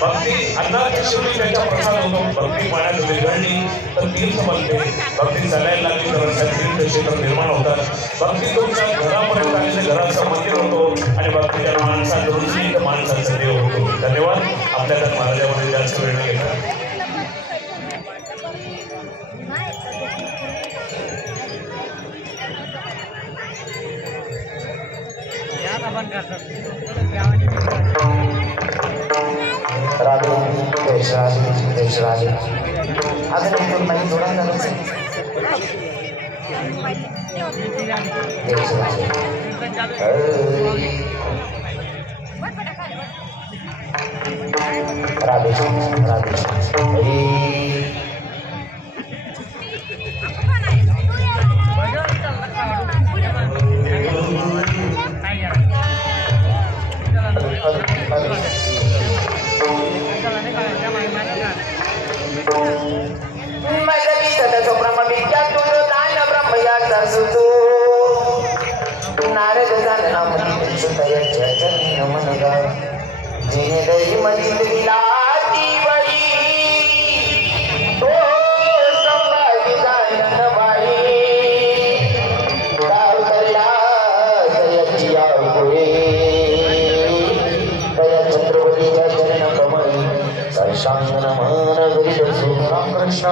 भक्ती अन्नाची शेवटी त्याच्या प्रसाद होतो. भक्ती पाण्यात विरघळली तर तीर्थ बनते. भक्ती चालायला लागली तर तीर्थ क्षेत्र निर्माण होतात. भक्ती तुमच्या घरापर्यंत आली तर घराचं मंदिर होतो आणि भक्ती जर माणसात रुजली तर माणसाचा देव होतो. धन्यवाद. आपल्या तर महाराजामध्ये जास्त वेळ नाही घेतात. राधे देश राधे अजून एक नाही जोडा राधे राधे नारद नामदी नमन जिने दही मंदिर विलाती बळी तो संभाजी जानन बाई काल करला जयची आपुळे दया छत्रपतीच्या चरण कमळी सर्शांग नमन गरी राम कृष्ण